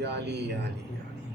या अली या अली या अली।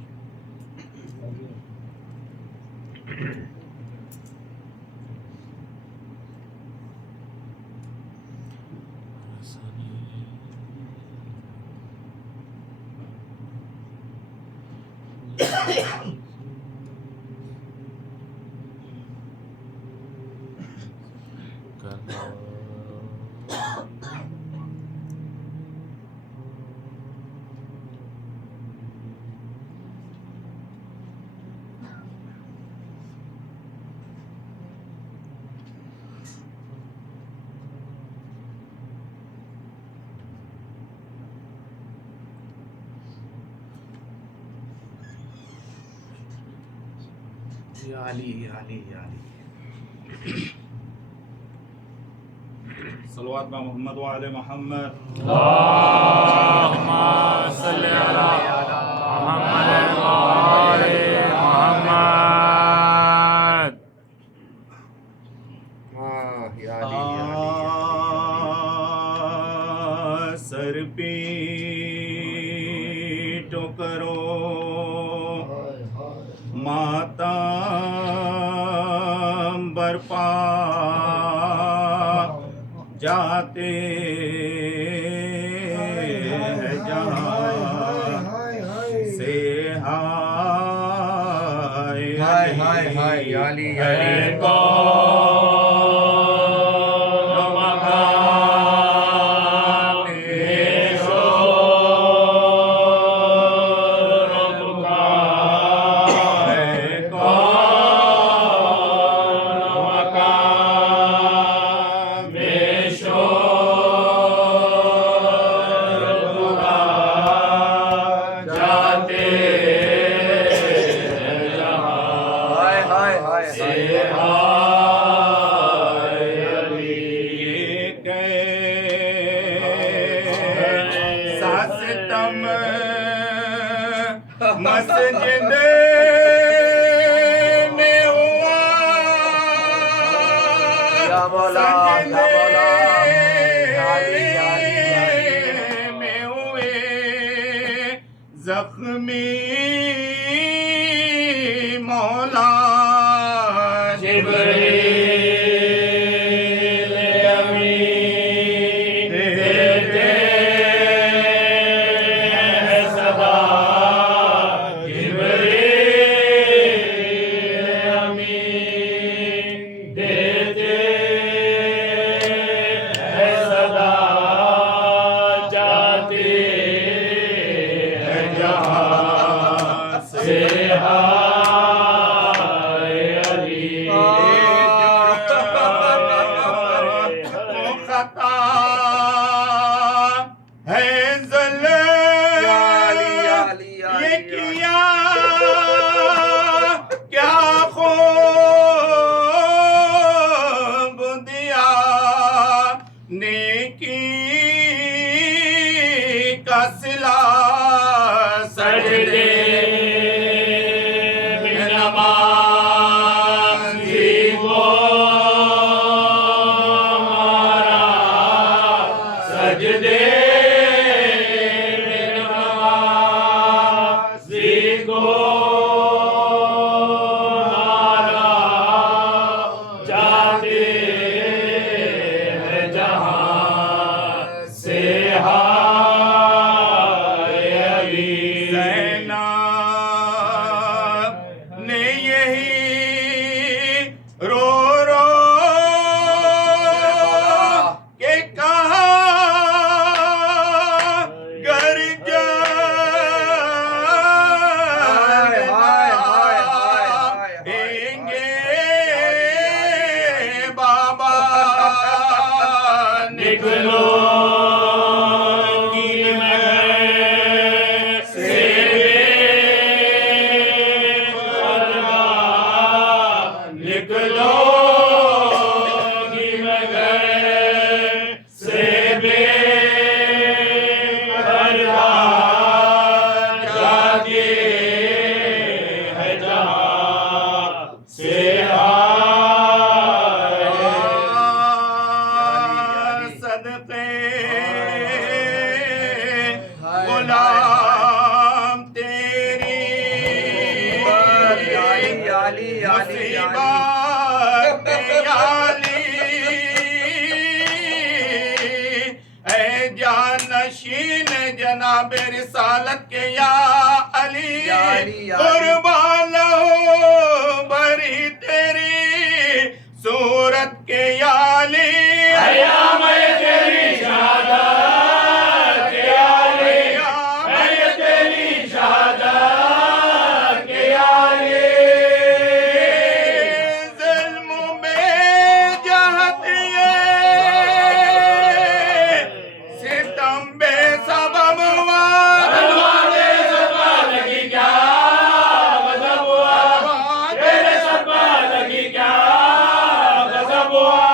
या अली या अली या अली। सलवात में मोहम्मद व आले मोहम्मद। अल्लाहुम्मा सल्ली अला मुहम्मद व आले मुहम्मद। या अली या अली। सर पीटो करो माता बरपा जाते हैं जहाँ से हाय हाय हाय हाय या अली या अली। मस्जिद में हुआ या मौला या मौला में हुए जख्मी मौला जिब्रील अमीन देते हैं सदा। मुसीबत याली ऐ जानशीन जनाब रिसालत के या अली कुर्बान हो बरी तेरी सूरत के याली मैं तेरी शहादत के याली मैं तेरी शहादत के याली ज़ुल्म में जहत ये सितम बेसबब हुआ तेरे सर पर लगी क्या गज़ब हुआ तेरे सर पर लगी क्या गज़ब हुआ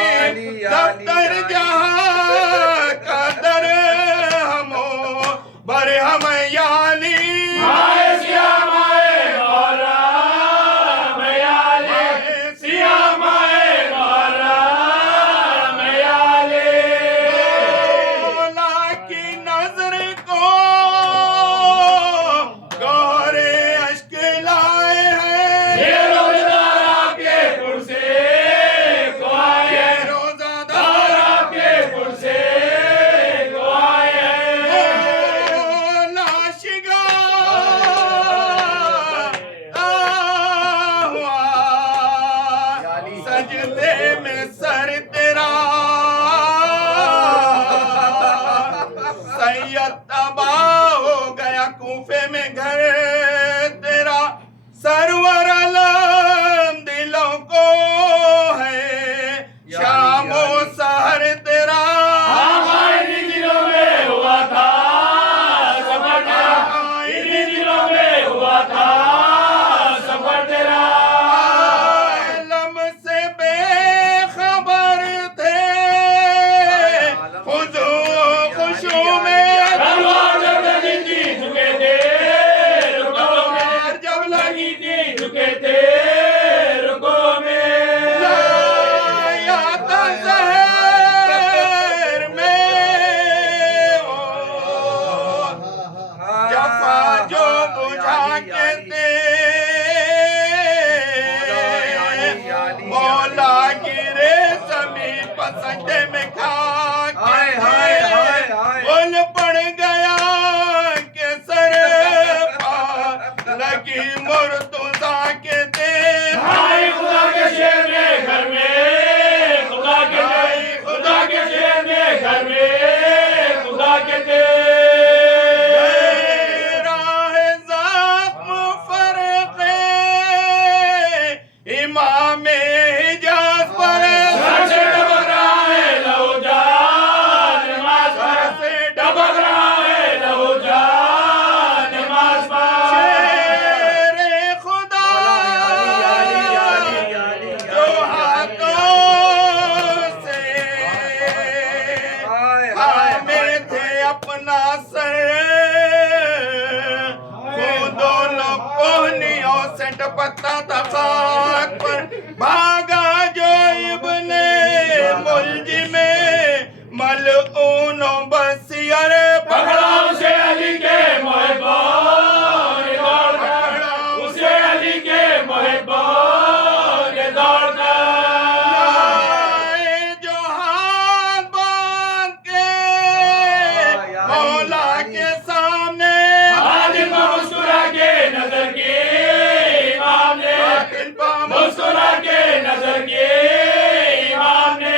दफ्तर जहाँ कदर हमो बर हम याली सिया माए गौरा मयाली सिया माए गौरा मयाली मौला की नजर को गौरे अश्क लाए हैं ये रोज़दार आपके पुरसे को आए रोज़ादार आपके पुरसे को आए सजदे में सर तेरा सैयद तबाह हो गया कूफे में घर तेरा सरवर अलम दिलों को है शामो सहर तेरा इन दिलों में हुआ था सफर तेरा इन दिलों में हुआ था सफर तेरा आलम से बेखबर थे खुशू खुशू में जब लगी थी झुके थे रुको में जब लगी थी झुके थे रुको में या तो शहर में हो जफा जो बुझा के थे मौला गिरे जमीन पर सजदे में खा के बोल पड़ गया के सर पर लगी मुर्तजा के दे खुदा के शेर में घर में खुदा के शेर में घर में खुदा के दे राह ज़ख्म फरक़े इमाम हिजाज़ पर से डबक रहा है लहूजान नमाज पर से डबक रहा है लहूजान नमाज पर शेरे खुदा जो हाथों से थामे थे अपना सर दोनों कोहनियों से टपकता था खाक पर भागा जो इब्ने मुल्जिमे मलऊनो बसियर पकड़ा उसे अली के मोहब्बत ने दौड़ कर उसे अली के मोहब्बत ने दौड़ कर जो हाथ बांध के मौला के सामने हाजिर मुस्कुरा के नजर के इमाम ने मुस्कुरा के नजर के इमाम ने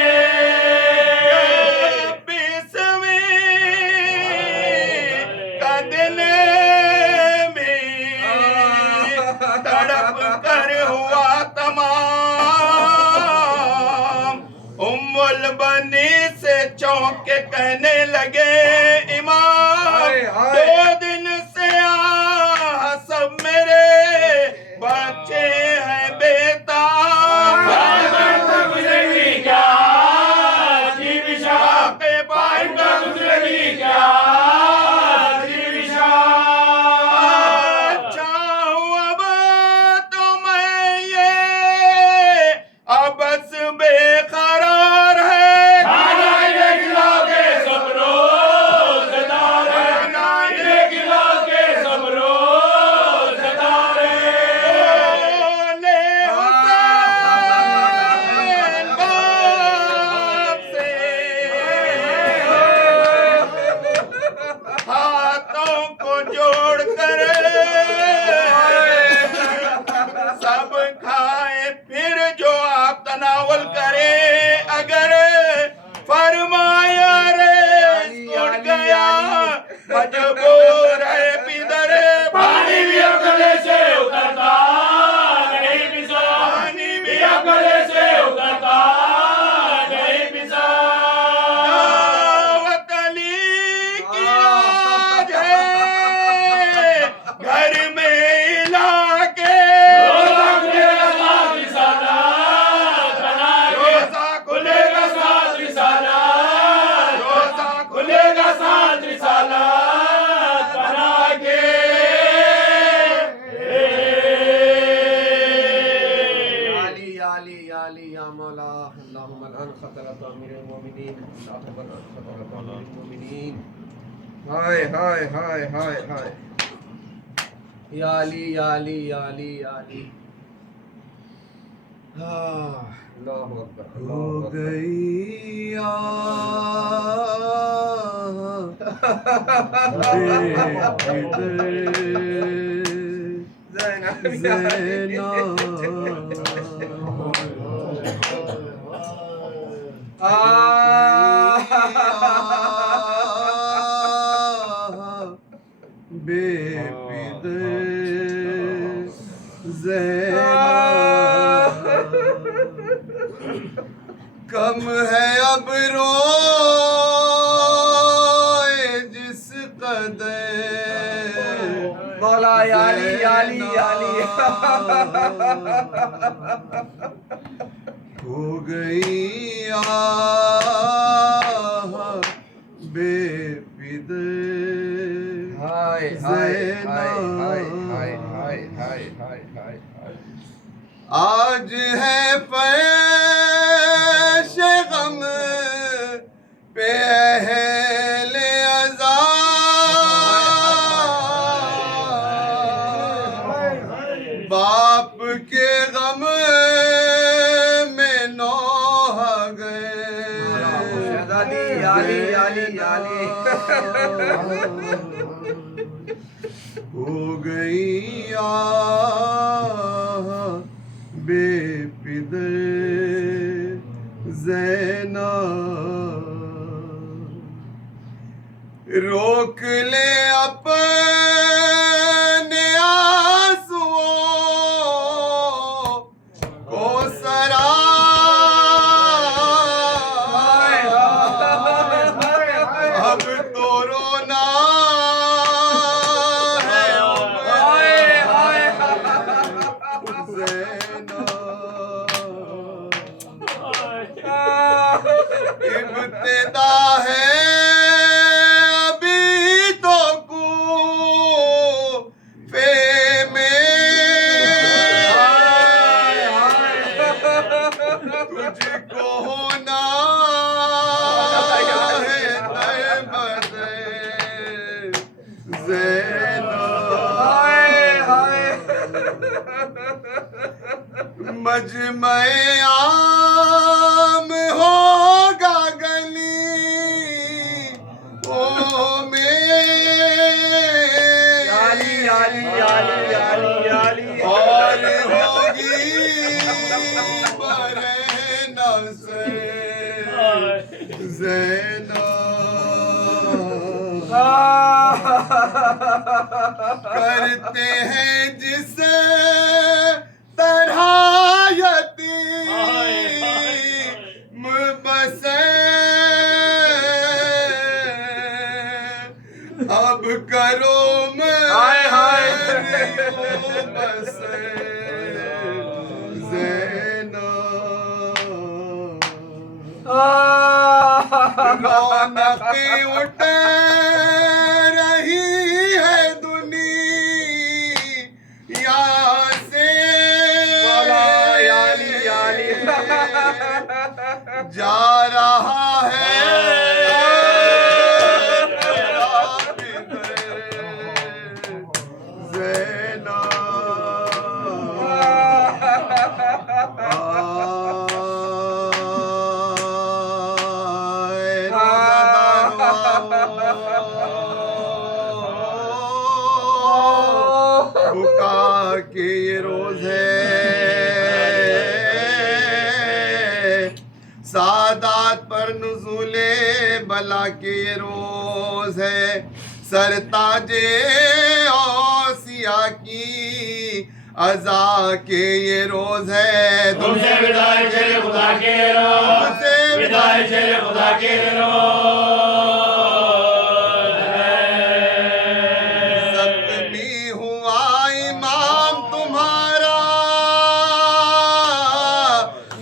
20वीं का दिन भी तड़प कर हुआ तमाम उम्मुल बनी से चौंक के कहने लगे इमाम 2 दिन से सब मेरे बच्चे हैं बेताब गुजरेगी क्या जी विशाल गुजरेगी क्या जी विशाल मौला अल्लाहुम्मा अन खतरत अमीरुल मोमिनीन अल्लाहुम्मा अन खतरत अमीरुल मोमिनीन हाय हाय हाय हाय हाय या अली या अली या अली या अली अल्लाहु अकबर हो गई कम है अब रोए जिस कदर मौला या अली या अली या अली हो गई बेफिदर हाय हाय हाय हाय हाय हाय हाय हाय हाय आज है फैश गम पे अहले अज़ा बाप के गम में नौह गए शहजादी या अली या अली या अली हो गई बेफिदर ज़ैनब रोक ले अपने आंसुओं को सरा अब तो रोना है इब्तिदा है अभी तो कूफे में तुझको होना है तैबते ज़ैनब मजमे आम होगा गली ओ में याली याली याली याली याली और होगी बरहना से ज़ैनब करते हैं जिस तरह यतीम बसे अब करो हाय हाय बसे ज़ैनब रौनक उठ रही है दुनिया से जा रहा है बुका के ये रोज है सादात पर नुज़ूले बला के ये रोज है सरताजे औसिया की अज़ा के ये रोज है तुमसे विदाई चले खुदा के रोज विदाई चले खुदा के रोज ज़ख्मी हुआ इमाम तुम्हारा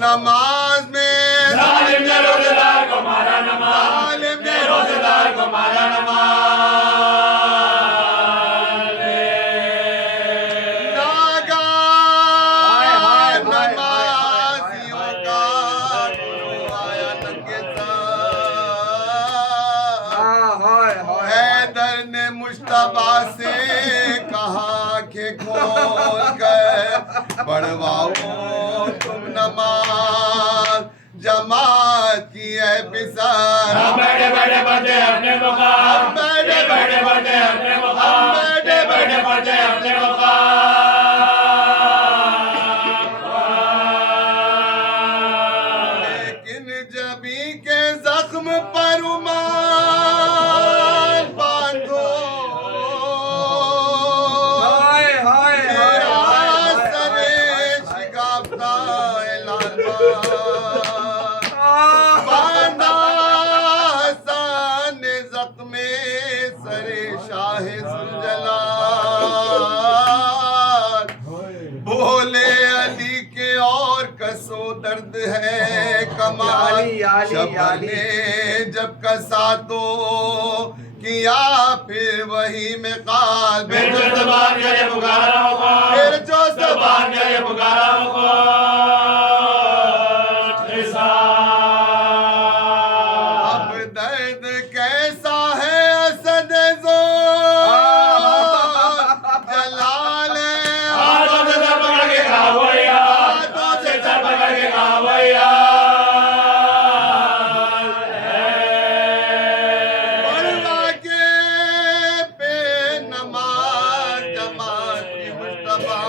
नमाज में जालिम ने रोज़ेदार को मारा नमाज जालिम ने रोज़ेदार को मारा नमाज नागा नमाजियों का मुश्तबा से कहा कि खोल कर पढ़वाओ तुम नमाज जमात की है पिसार। हम बैठे बैठे पढ़ते अपने मुकाम, बैठे बैठे पढ़ते अपने मुकाम, बैठे बैठे पढ़ते अपने मुकाम। लेकिन जबी के जख्म पर रुमाल बांधो, हाय हाय हाय हाय सरे शिकाफ्ता लालबा बांधा हसन जख्मे सरे शाह सुलजलाल। भोले अली के और कसो दर्द है कमाल। याली, याली, शब याली। ने जब कसा तो किया फिर वही में काल। फिर जो ज़बान करे पुकारा को, फिर जो ज़बान करे पुकारा को। अब दर्द कैसा है असद जो जलाल। हाथों से सर पकड़ के कहा भैया, हाथों से सर पकड़ के कहा भैया। पढ़वा के पे नमाज जमात की मुश्तबा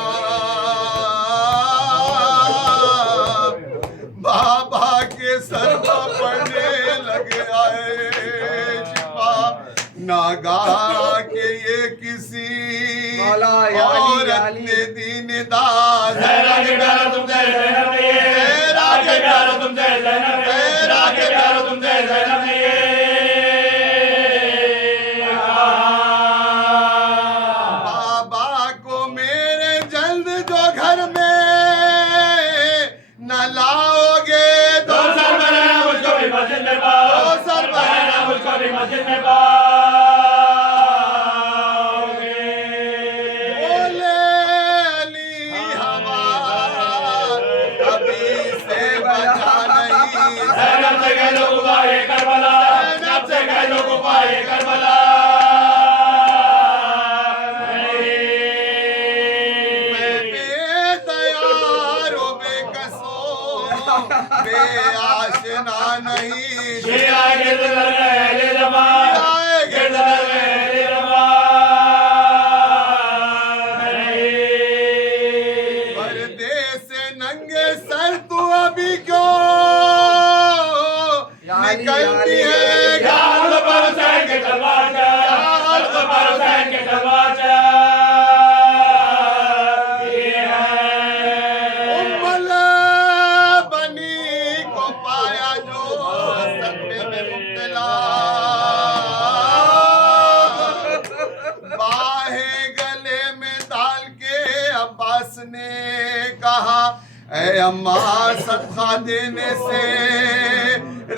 बाबा के सर पर पढ़ने लगे आए शिफा। नागा के ये किसी मौला याली, औरत याली। ने दीनदार। ज़हरा के प्यारो तुमसे ज़ैनब ने, ज़हरा के प्यारो तुमसे ज़ैनब ने, ज़हरा के प्यारो तुमसे ज़ैनब ने। बाबा को मेरे जल्द जो घर में न लाओगे तो दो सर बनाना मुझको भी मस्जिद में पाओ, दो सर बनाना मुझको भी मस्जिद में पाओगे। बोले अली हवा अभी से बजा नहीं। ज़ैनब से कह लो कुफा ये करबला, ज़ैनब से कह लो कुफा ये करबला। मैं बेतयारो बेकसो बेआशना नहीं। शेरा गिर्द कर गए अहले ज़बान, गिर्द कर गए अहले ज़बान। पर्दे से नंगे सर तू अभी क्यों याली, निकलती याली, है। या हल्क पर हुसैन के तलवार चल, हल्क पर हुसैन के तलवार चल। ये है उम्मल बनी को पाया जो सदमे में मुब्तला। बाहें गले में डाल के अब्बास ने कहा ऐ अम्मा सदका देने से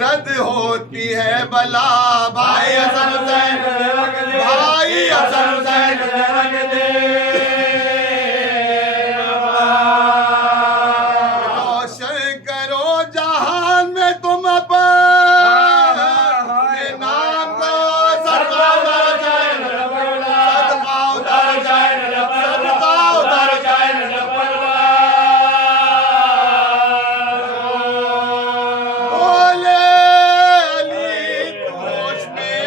रद्द होती है बला। भाई हसन हुसैन, भाई हसन हुसैन रख दे। रोशन करो जहान में तुम अपने नाम को। सदका उतारो चाहे न लपरवाला, सदका उतारो चाहे न लपरवाला, उतारो चाहे न लपरवाला। बोले अली होश में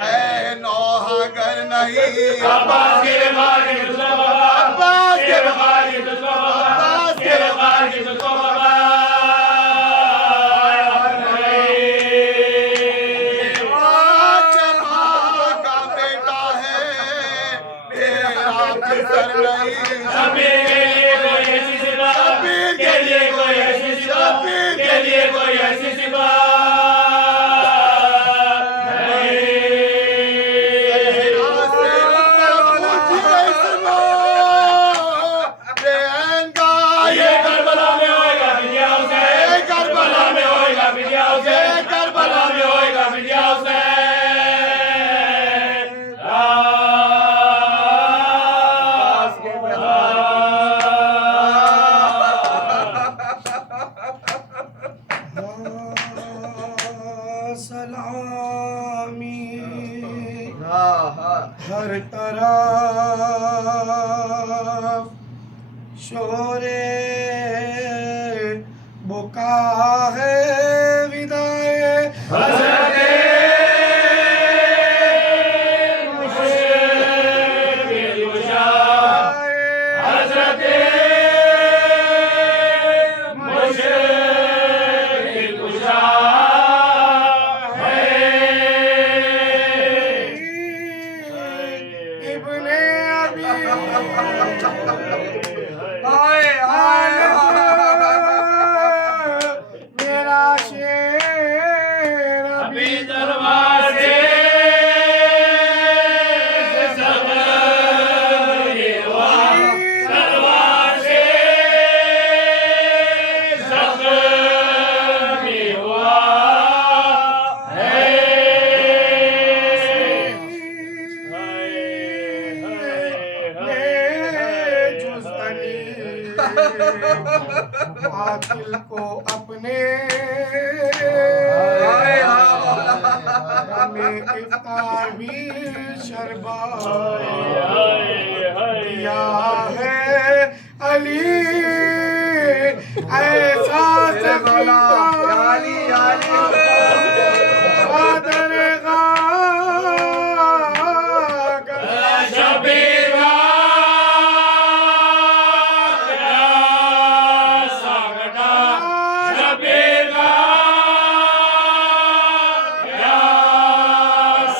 है नौहागर नहीं। अब्बास के वफार की तुझको बाबा, अब्बास के वफार की तुझको बाबा, अब्बास के वफार की तुझको बाबा। माँ का बेटा है तेरा फिक्र नहीं। शबीर के लिए कोई ऐसी सिफा, के लिए कोई ऐसी सिफा, के लिए कोई ऐसी सिफा ये करबला में होएगा विजय हुसैन, करबला में होएगा विजय हुसैन, करबला में होएगा विजय हुसैन। आहा हर तरफ शोरे बुका है विदाए हज़रते मुश्किल कुशा हज़रते मुश्किल कुशा है इब्ने अबी हाय हाय मेरा शेर अभी दरवाजे से सब ये हुआ दरवाजे सब ये हुआ है आदिल को अपने में इफ्तार भी शरबत दिया है अली ऐसा मौला याली याली कादर शबीर सागटा शबीर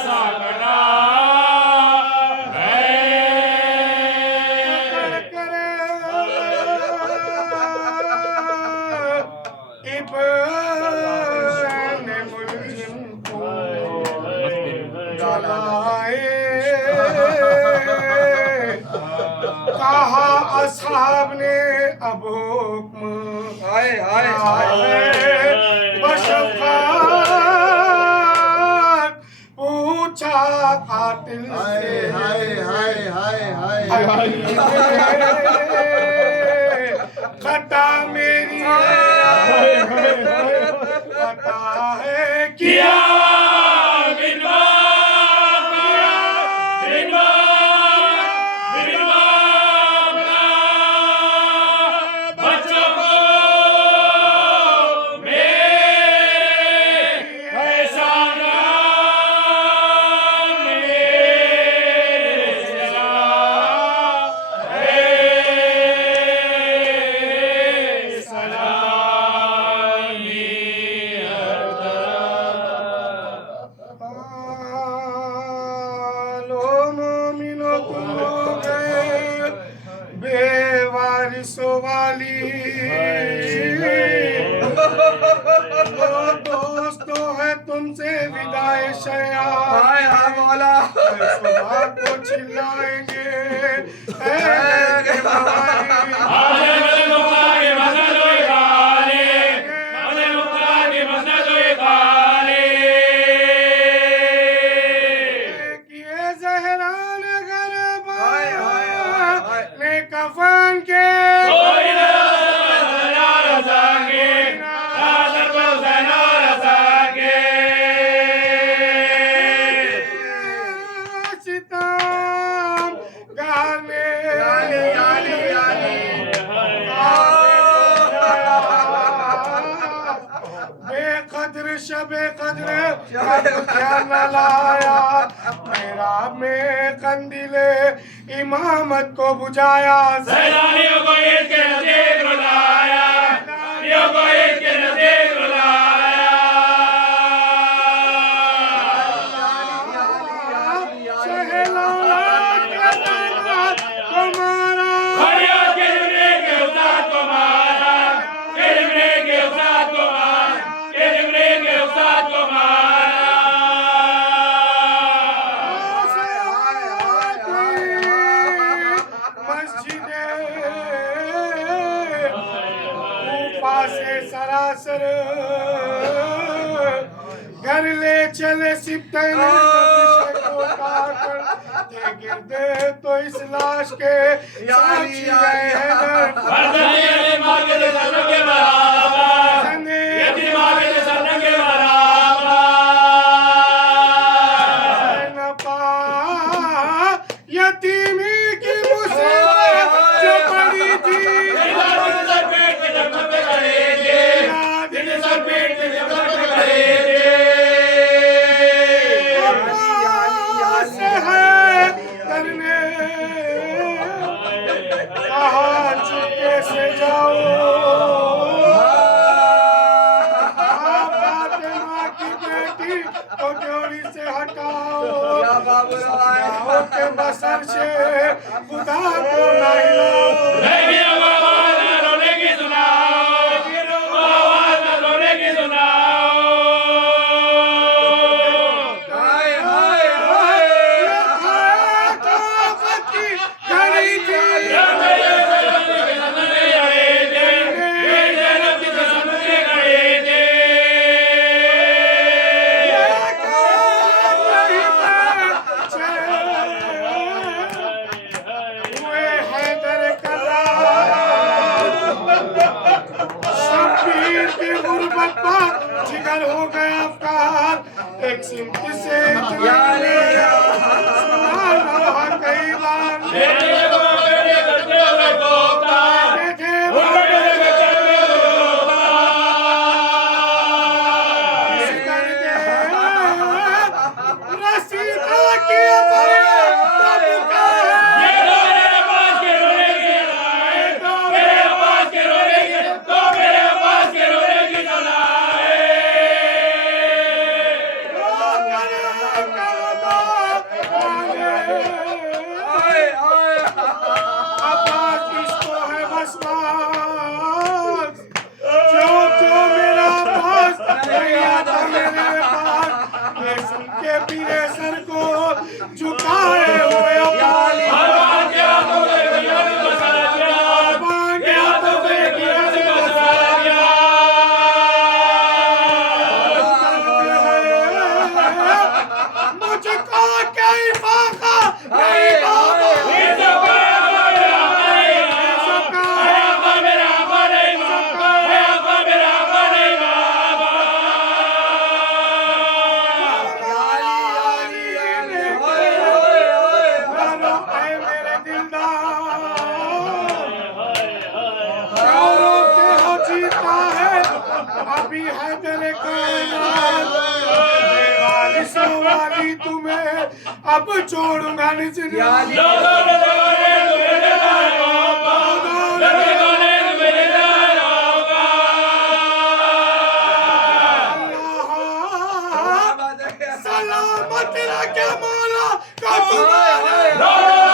सागटा है इब्ने मुलजिम को जलाए कहा असहाब ने अब हुक्म हाय हाय हाय बशफ़क़त पूछा कातिल से खता मेरी खता है किया बिनवा बिनवा बिनवा बच्चों को मेरे ऐसा लो मोमिनो तुम हो गए बेवारिसों वाली लो दोस्तों है तुमसे विदाए शया हाय हाय मौला सुबह को चिल्लाएंगे ऐ किए ज़हरान गरबा ने कफन के सिताम गाने याली याली बेकद्र शबे कद्र क्या न लाया मेरा में कंदिले इमामत को बुझाया सैलानियों को इसके नजदीक रुलाया सैलानियों को इसके नजदीक रुलाया फरियाद के जुमले के उस्ताद को मारा के जुमले के उस्ताद को मारा के जुमले के उस्ताद को मारा से सरासर घर ले चले सिपटे गिरदे तो इस लाश के साक्षी गए हैं न पा कहा चुपके से जाओ, फातिमा की बेटी को जोड़ी से हटाओ, के बसर से खुदा को ना हिलाओ। जिगर हो गया अफकार एक सिमत से कई बार पीरे सर को झुकाए हुए मुझको कई फाका नहीं अभी है तेरे वाली तुम्हें अब छोड़ूंगा सलामत रखे मौला का तुम्हारा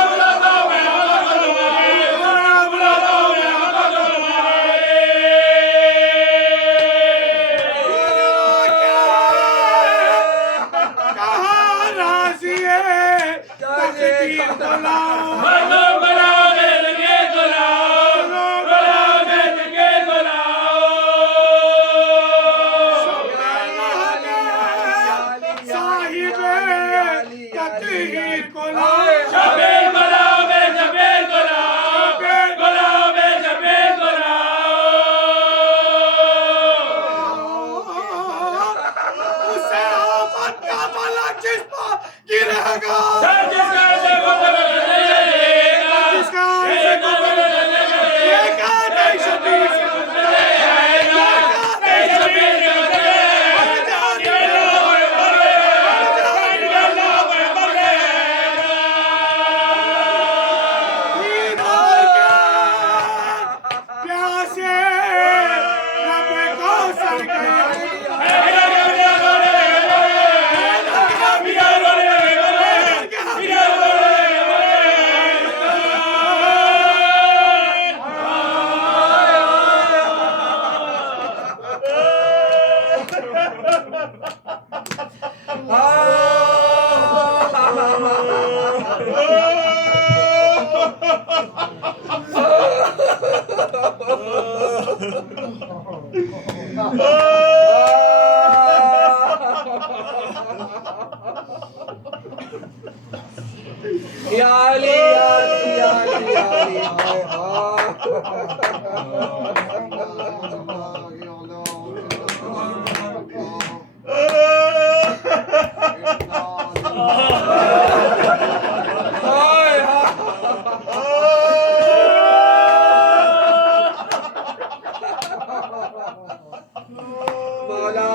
मौला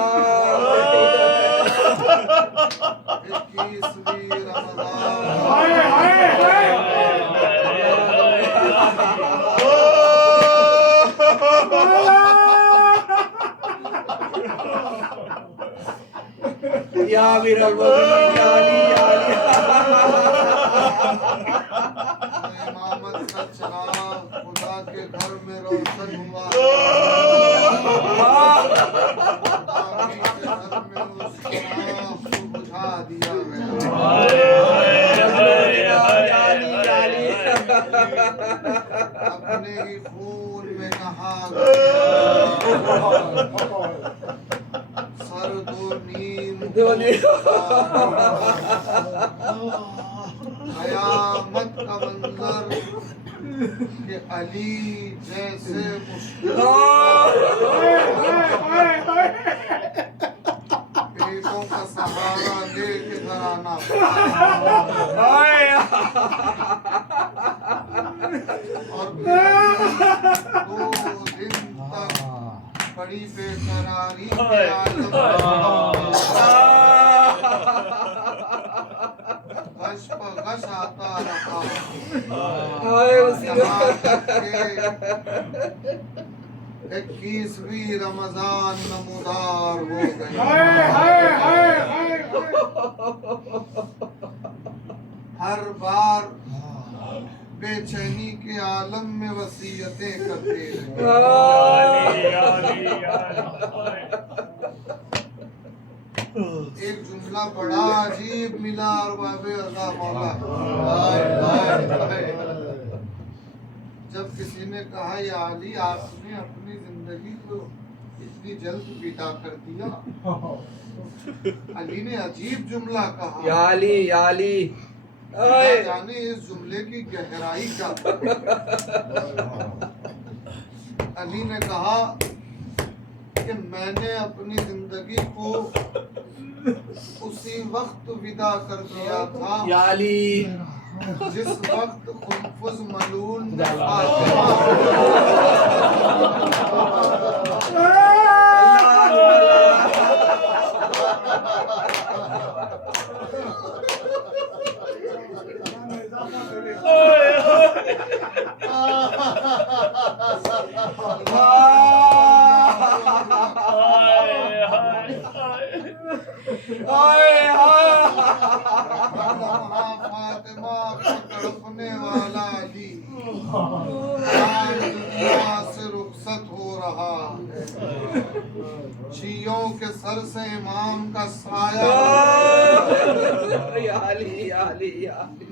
21वीं रमजान हाय हाय हाय या अमीरुल मोमिनीन या अली या अली इमामत का चिराग खुदा के घर में रोशन हुआ खुदा के घर में उस चिराग को बुझा दिया गया अपने ही खून में नहा सर दो नीम कयामत का मंजर कि अली जैसे मुश्किल पेटों का सहारा लेके घर आना और 2 दिन तक बड़ी बेकरारी के आलम गश पर गश आता रहा यहाँ तक कि 21वीं रमजान नमूदार हो गई हर बार बेचैनी के आलम में वसीयतें करते रहे एक जुमला बड़ा अजीब मिला और बाबे अल्लाह मौला जब किसी ने कहा या अली आपने अपनी जिंदगी को इतनी जल्द विदा कर दिया अली ने अजीब जुमला कहा या अली ना जाने इस जुमले की गहराई क्या अली ने कहा कि मैंने अपनी जिंदगी को उसी वक्त विदा कर दिया था या अली जिस वक्त खुनफुज मलून ने फातिमा को तड़पने वाला अली आज दुनिया से रुखसत हो रहा शियों के सर से इमाम का साया या अली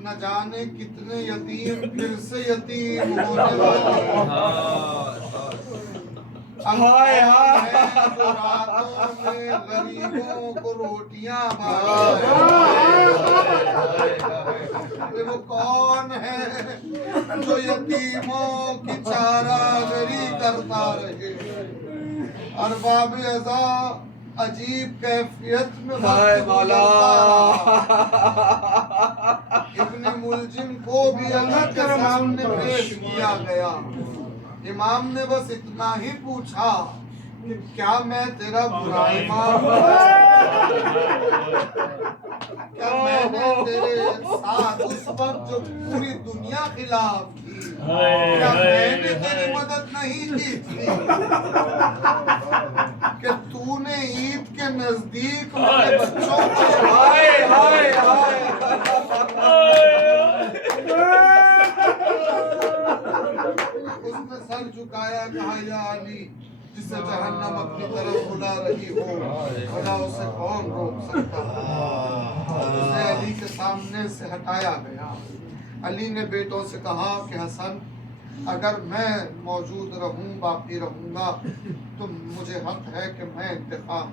न जाने कितने यतीम फिर से यतीम होने वाले रातों में गरीबों को रोटियां वो कौन है जो यतीमों की चारागरी करता रहे अरबाब अज़ा अजीब कैफियत में इब्ने मुलजिम को भी अली के सामने पेश किया गया इमाम ने बस इतना ही पूछा कि क्या मैं तेरा बुरा इमाम क्या मैंने तेरे साथ उस वक्त जो पूरी दुनिया खिलाफ थी क्या मैंने तेरी मदद नहीं की थी कि तूने ईद के नजदीक मेरे बच्चों को उसने सर झुकाया कहा या अली जिसे जहन्नम अपनी तरफ बुला रही हो भला उसे कौन रोक सकता उसे अली के सामने से हटाया गया अली ने बेटों से कहा कि हसन अगर मैं मौजूद रहूं बाकी रहूंगा तो मुझे हक है कि मैं इंतकाम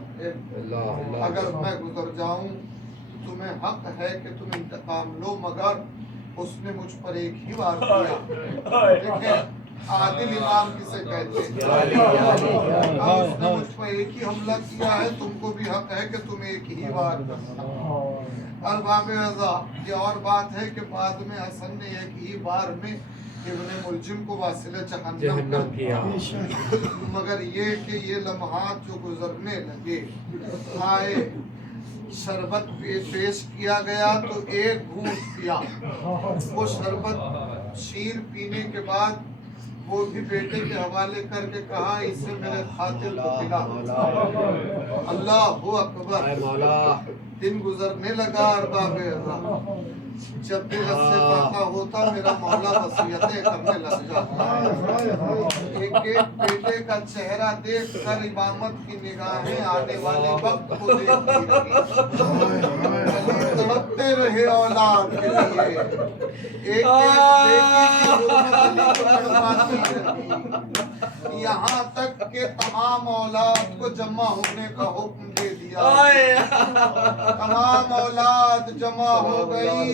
अगर मैं गुजर जाऊं तो तुम्हें हक है कि तुम इंतकाम लो मगर उसने मुझ पर एक ही बार किया देखें आदिल इमाम किसे कहते हैं उसने मुझ पर एक ही हमला किया है तुमको भी हक है कि तुम एक ही बार कर सको अरबाब रज़ा ये और बात है कि बाद में हसन ने एक ही बार में इब्ने मुलजिम को वासिले जहन्नम जहन्नम किया। मगर ये कि ये लम्हात जो गुजरने लगे, आए शरबत पेश किया गया तो एक घूंट पिया। वो शरबत शीर पीने के बाद वो भी बेटे के हवाले करके कहा, इसे मेरे खातिर को पिला। अल्लाह अकबर। हाय मौला। दिन गुजरने लगा अरबाबे अल्लाह। जब भी रस्से पाका होता मेरा मौला वसीयतें करने लग जाता। एक एक बेटे का चेहरा देख कर इमामत की निगाहें आने वाले वक्त को देखती रही। तड़पते रहे औलाद के लिए। एक एक बेटी की हुर्मत अली को तड़पाती रही। यहाँ तक के तमाम औलाद को जमा होने का हुक्म दे दिया। तमाम औलाद जमा हो गई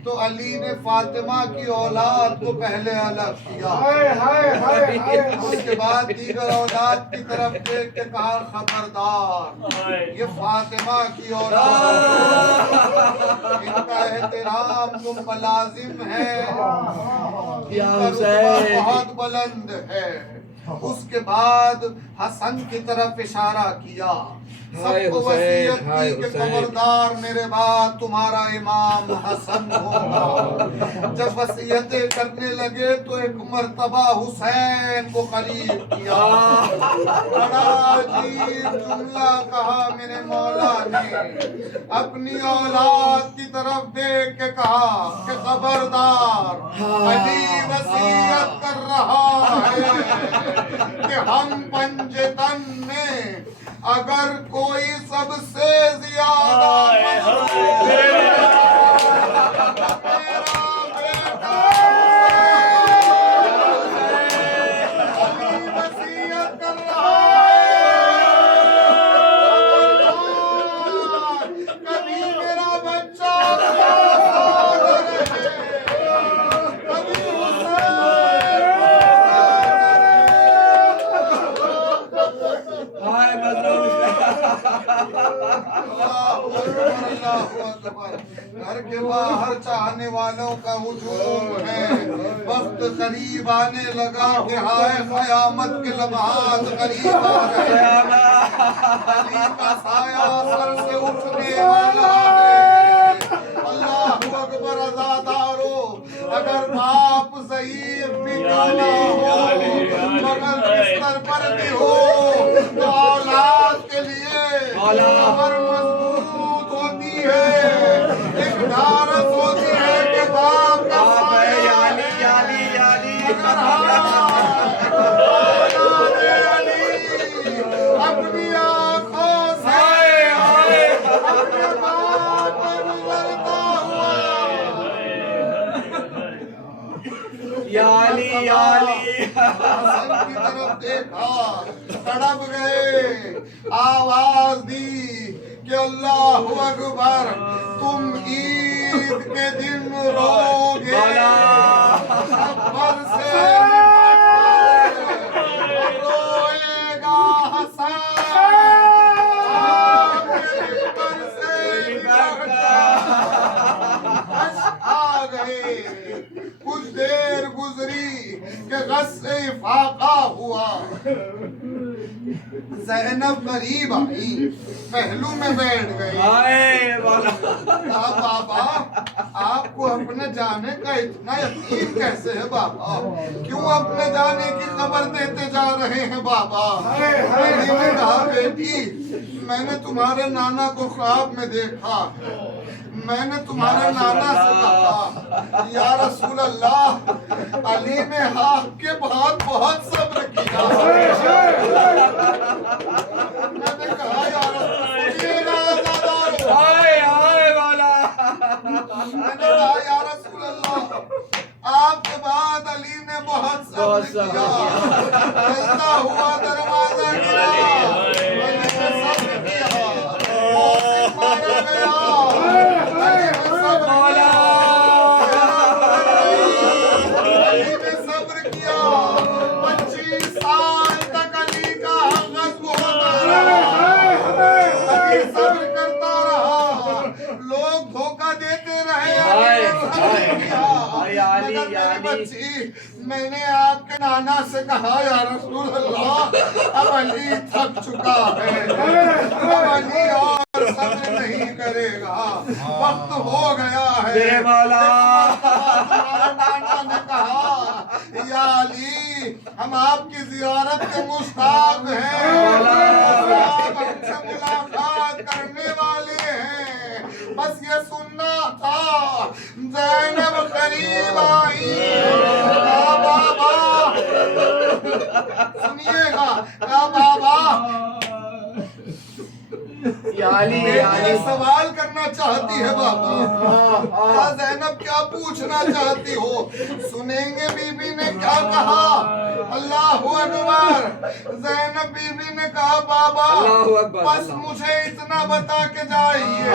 तो अली ने फातिमा की औलाद को पहले अलग किया। उसके बाद दीगर औलाद की तरफ देख के कहा, खबरदार ये फातिमा की औलाद, इनका एहतराम तुम मुलाजिम है, इनका रुतबा बहुत बुलंद है। उसके बाद हसन की तरफ इशारा किया, सबको वसीयत की कि खबरदार मेरे बाद तुम्हारा इमाम हसन होगा। जब वसीयतें करने लगे तो एक मर्तबा हुसैन को करीब किया। बड़ा अजीब जुमला कहा मेरे मौला ने। अपनी औलाद की तरफ देख के कहा कि खबरदार, अली वसीयत कर रहा है कि हम पंजतन में अगर कोई सबसे ज्यादा वसीयत कर रहा है, कभी मेरा बच्चा घर के बाहर चाहने वालों का हुजूम है। वक्त करीब आने लगा कि हाय क़यामत के लम्हात करीब आ गए। अली का साया सर से उठने वाला है। अल्लाहु अकबर। अज़ादारो, अगर बाप ज़ईफ़ भी क्यों ना हो मगर बिस्तर पर भी हो तो औलाद के लिए कमर मजबूत होती है, एक ढारस होती है कि बाप का साया अगर अपनी आँखों से अपने बाप को गुजरता हुआ हसन की तरफ देखा, तड़प गए, आवाज दी कि अल्लाहु अकबर, तुम ईद के दिन रोगे, सफर से रोएगा हसन, आपके से आ गए। कुछ देर गुजरी कि गस्से फाका हुआ। ज़ैनब करीब आई, पहलू में बैठ गई। बाबा, आपको अपने जाने का इतना यकीन कैसे है बाबा? क्यों अपने जाने की खबर देते जा रहे हैं बाबा? मैंने कहा, बेटी मैंने तुम्हारे नाना को ख्वाब में देखा। मैंने तुम्हारे नाना से कहा, या रसूल अल्लाह, अली ने आपके बाद बहुत सब्र किया। मैंने कहा, या रसूल अल्लाह, आपके बाद अली ने बहुत सब्र किया। चलता हुआ दरवाजा गिरा, अली ने सब्र किया, मारा गया। अली ने सब्र किया, 25 साल तक अली का गज़्ब होता रहा। अली सब्र करता रहा, लोग धोखा देते रहे, अली ने सब्र किया। मेरी बच्ची, मैंने आपके नाना से कहा या रसूल अल्लाह, अब अली थक चुका है, अब अली और सब्र नहीं करेगा, वक्त हो गया है। मेरे मौला तुम्हारे नाना ने कहा या अली, हम आपकी जियारत के मुश्ताक हैं, आप हमसे मुलाकात करने वाले हैं, बस ये सुनना था। ज़ैनब करीब आई, बाबा सुनिएगा, बाबा ये सवाल करना चाहती है बाबा। क्या ज़ैनब क्या पूछना चाहती हो? सुनेंगे बीबी ने क्या कहा। अल्लाहु अकबर। ज़ैनब बीबी ने कहा बाबा बस मुझे इतना बता के जाइए,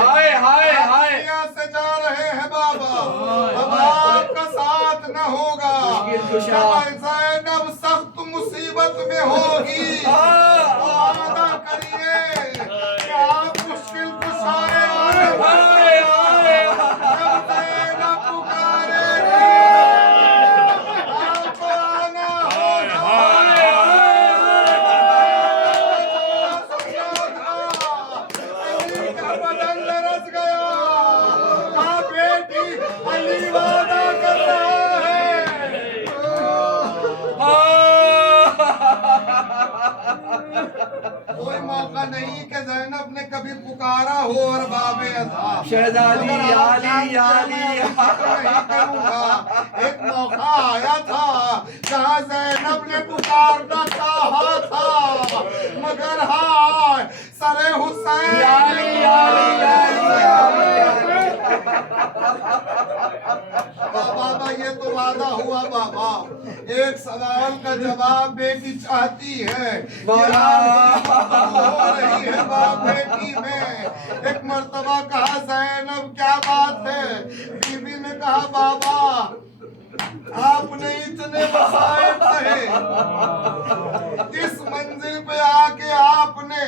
यहाँ से जा रहे हैं बाबा, अब आपका साथ न होगा, ज़ैनब सख्त मुसीबत में होगी, वादा करिए कि आप मुश्किल कुशाए आपको आना होगा। बदन लरस गया, बेटी अली वादा कर रहा है। कोई मौका नहीं कि ज़ैनब ने कभी पुकारा हो और बाबे अज़ाब शहज़ादी आली नहीं करूंगा। एक मौका आया था जहाँ ज़ैनब ने पुकारना चाहा था, मगर हाय सरे हुसैन बाबा ये तो वादा हुआ बाबा। एक सवाल का जवाब बेटी चाहती है, हो रही है बाप बेटी में। एक मर्तबा कहा ज़ैनब क्या बात है? बीबी ने कहा बाबा आपने इतने मसाइब सहे, इस मंजिल पे आके आपने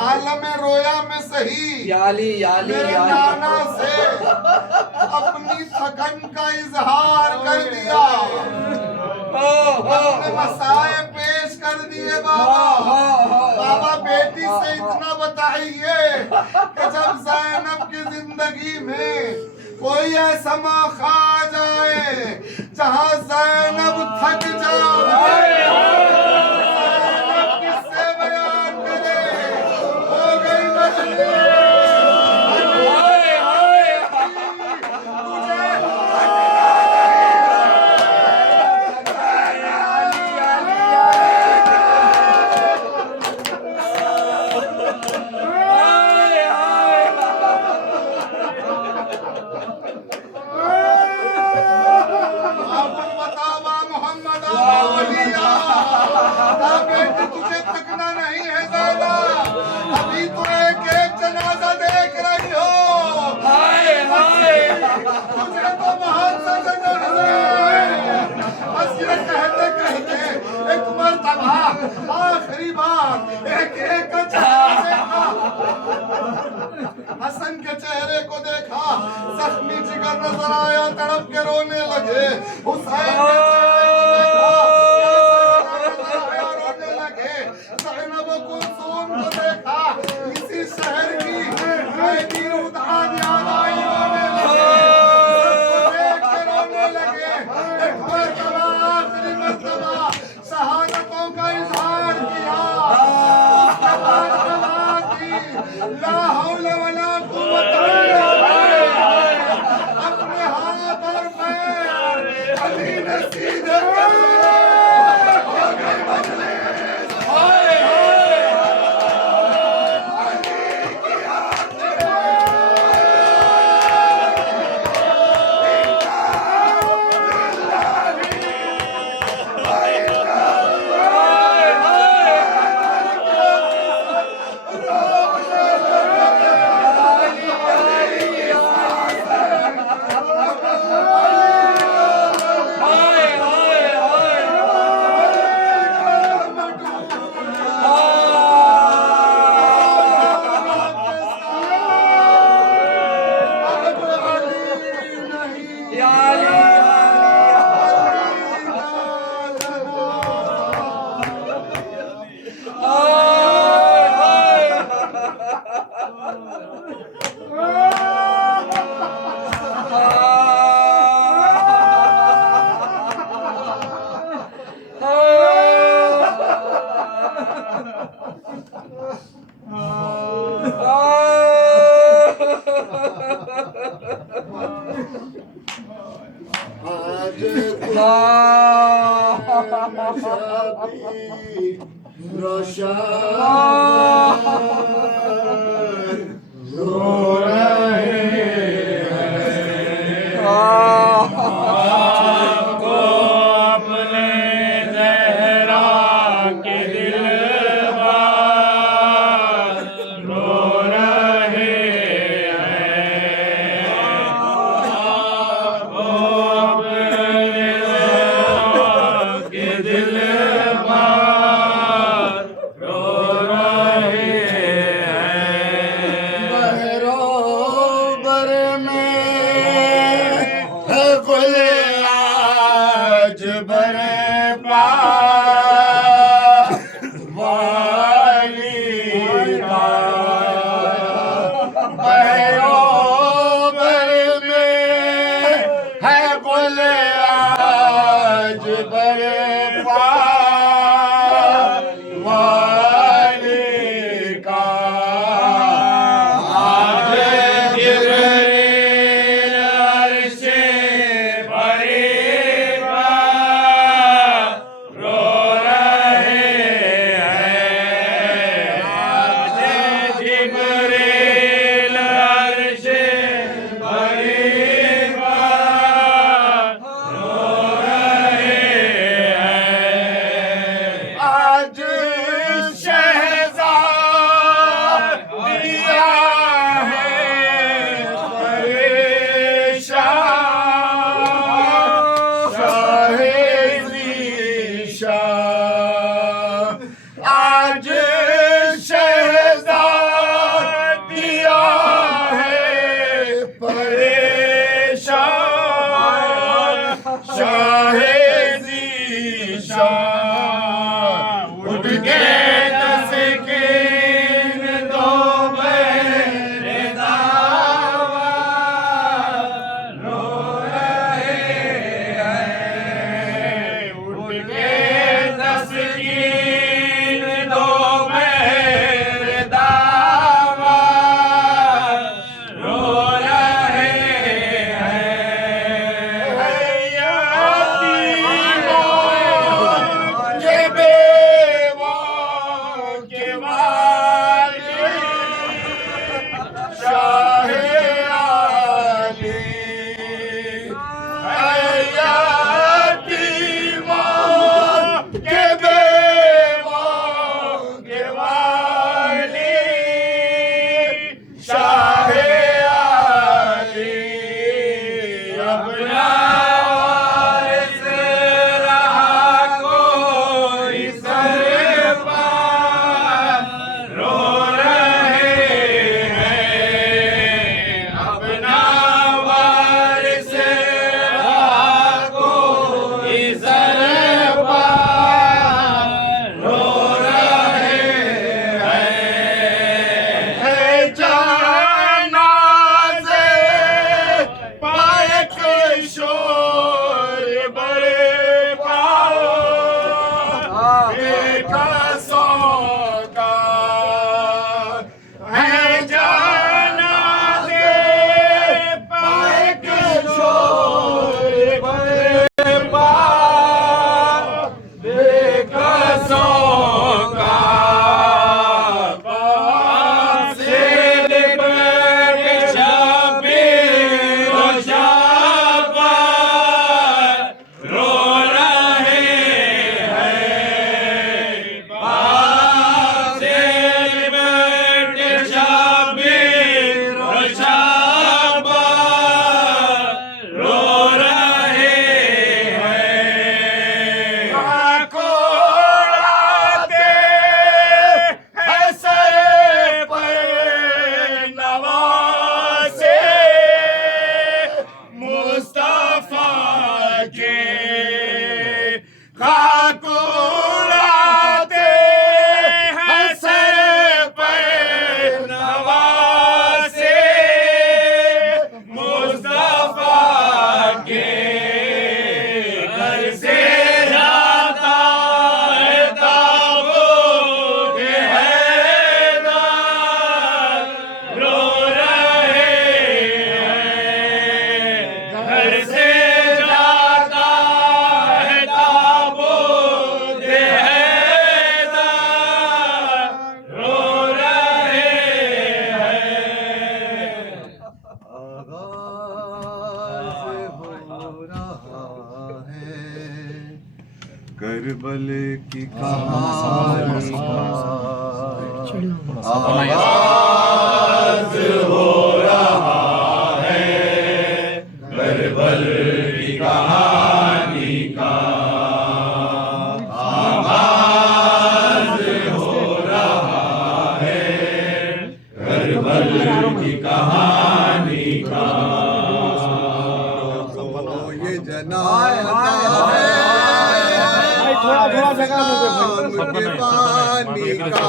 आलम रोया में सही मेरे नाना से अपनी थकन का इजहार कर दिया, अपने मसाइब पेश कर दिए बाबा। बेटी से इतना बताइए कि जब ज़ैनब की जिंदगी में कोई ऐसा मौका आ जाए जहाँ ज़ैनब थक जाए, ज़ैनब किससे बयान करे, हो गई मजबूर। तुझे थकना नहीं है ज़ैनब, अभी तो एक एक जनाजा देख रही हो, तुझे तो बहुत सा जनाजा है। बस ये कहते कहते एक मर्तबा आखिरी बार एक एक का चेहरा देखा, हसन के चेहरे को देखा, जख्मी जिगर नजर आया, तड़प के रोने लगे। हुसैन के ज़ैनब कुलसूम को देखा, इसी शहर की बेटी उदास याद आई, रोने लगे। एक मर्तबा आखिरी मर्तबा शहादतों का इजहार किया, उसके बाद दुआ की, ला हौल वला कुव्वत इल्ला बिल्लाह। अपने हाथ और पैर अली ने सीधे कर लिए, हो गई मजलिस। आज रोशन रो रहे आपको अपने जहरा के दिलवार रो रहे हैं। करबल की कहानी का आगाज हो रहा है करबल की कहानी का आगाज हो रहा है करबल की कहानी का ये जनाजा है थोड़ा जगह के पानी का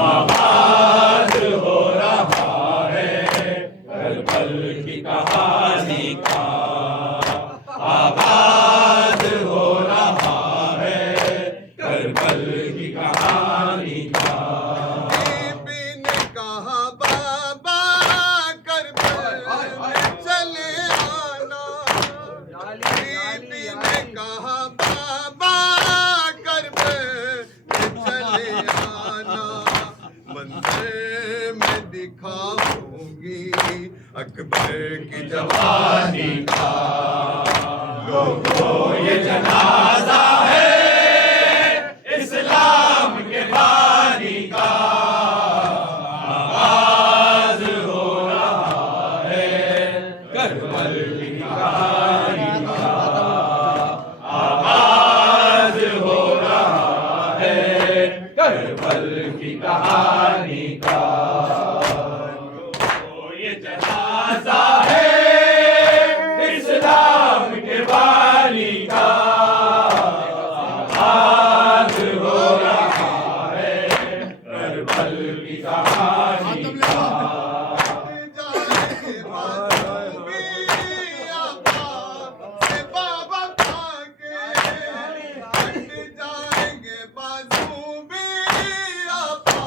आगाज हो रहा है करबल की कहानी का आगाज हो रहा है करबल की कहानी का बीबी ने कहा बाबा करबल में चले आना बीबी ने कहा बाबा करबल में चले आना मंदिर में दिखाऊंगी अकबर की जवानी का लोगों ये जनाजा है इस्लाम के बानी का आगाज हो रहा है करबल की कहानी का आगाज हो रहा है करबल की कहानी का लोगों ये जनाजा है इस्लाम के बानी का आगाज हो रहा है करबल की कहानी का जाएंगे बाजूबी आका से बाबा भागे हट जाएंगे बाजूबी आका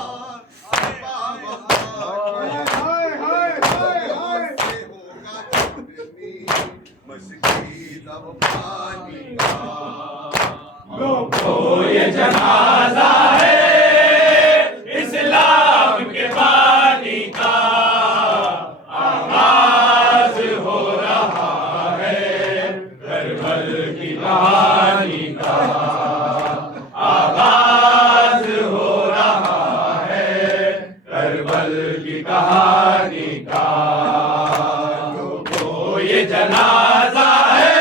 से बाबा भागे से होगा चटनी मस्जिद अब पानी का लोगों ये जनाजा है इस्लाम के बानी का आगाज हो रहा है करबल की कहानी का आगाज हो रहा है करबल की कहानी का लोगों ये जनाजा है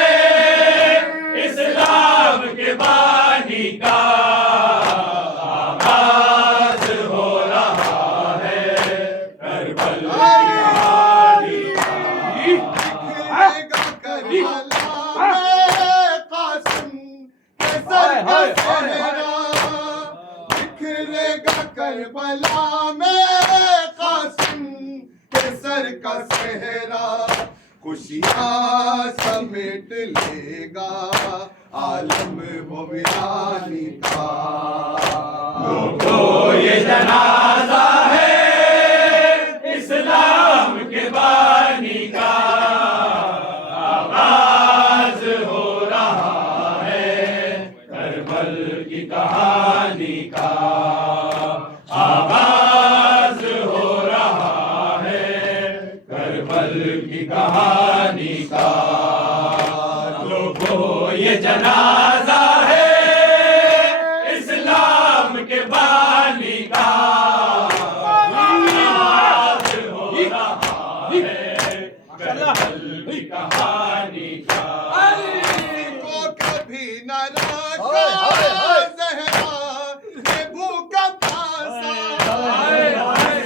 इस्लाम के बानी का आगाज हो रहा है करबल की कहानी का दिखेगा करबला में कासिम के सर का सेहरा दिखेगा करबला में कासिम के सर का सेहरा खुशियाँ समेट लेगा आलम वो वीरानी का लोगों ये जनाजा है इस्लाम के बानी का आगाज हो रहा है करबल की कहानी का आगाज हो रहा है करबल की कहानी का लोगों ये जनाजा है इस्लाम के बानी का आगाज हो रहा है करबल की कहानी का को कभी न रखा ज़हरा ये भूखा प्यासा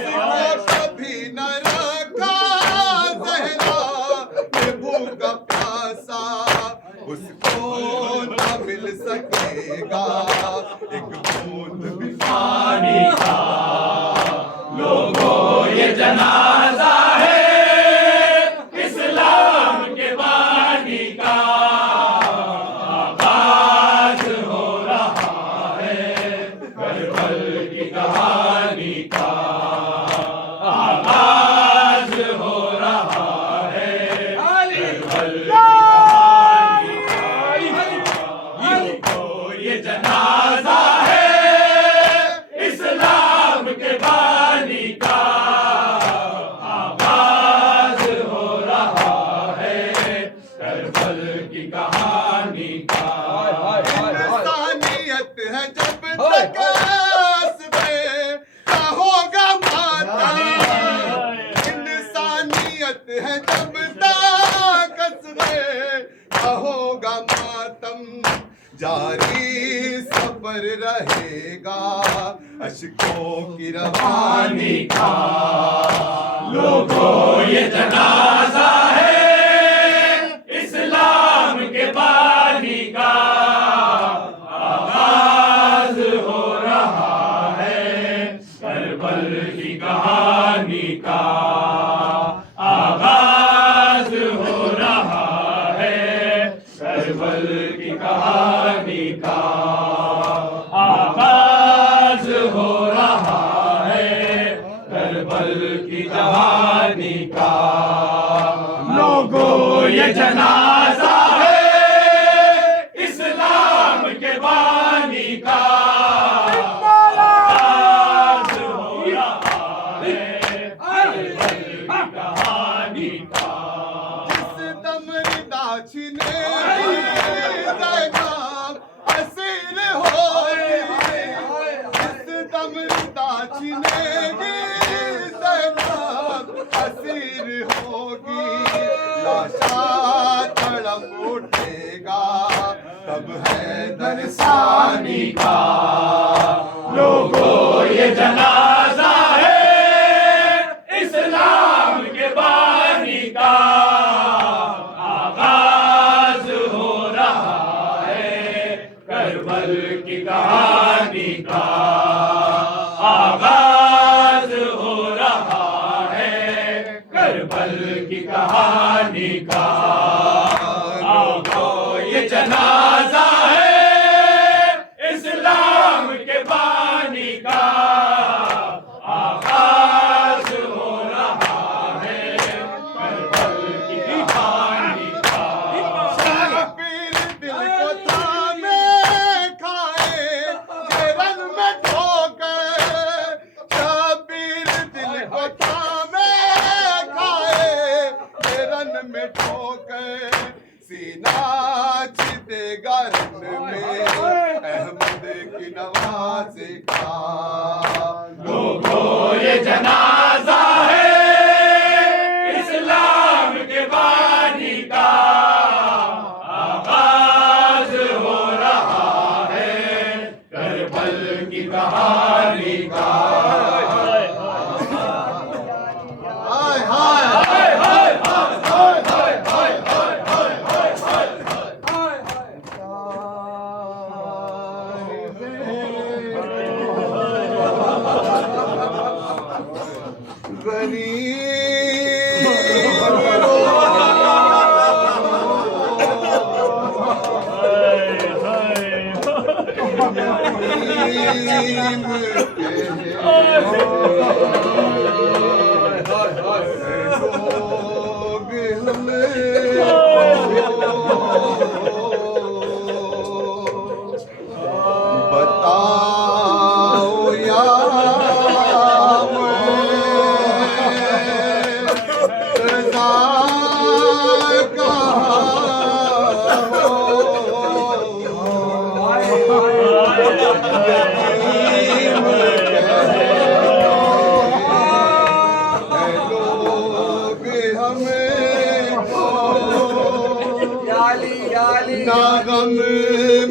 को कभी न रखा ज़हरा रहेगा अश्कों की रवानी का। लोगों ये जनाजा है इस्लाम के बानी का, आगाज हो रहा है करबल की कहानी का, आगाज हो रहा है करबल की कहानी का, आगाज हो रहा है करबल की जवानी का। लोगों ये जनाजा है इस्लाम के बानी का, आगाज हो रहा है करबल की कहानी का। जिस दम रिदा छिनेगी ज़ैनब असीर होगी, जिस दम रिदा छिनेगी ज़ैनब असीर होगी, लाशा तड़प उठेगा तब है दरसानी का। लोगों ये जनाजा है इस्लाम के बानी का, आगाज हो रहा है करबल की कहानी का, आगाज हो रहा है करबल की कहानी का। लोगों ये जनाजा है इस्लाम के बानी का, आगाज हो रहा है करबल की कहानी का। शबीर दिल को थामे खाए ये रन में ठोकर, शबीर दिल को थामे खाए ये रन में ठोकर, सीना छिदेगा रन में अहमद की नवाज़ी का। लोगों ये जनाजा है इस्लाम के बानी का, आगाज हो रहा है करबल की कहानी का। हाय हाय बताओ या ना गम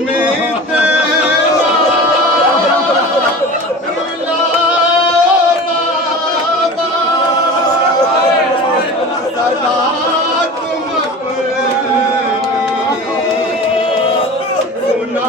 में तेरा रुला बाबा, सदा तुम अपनी सुना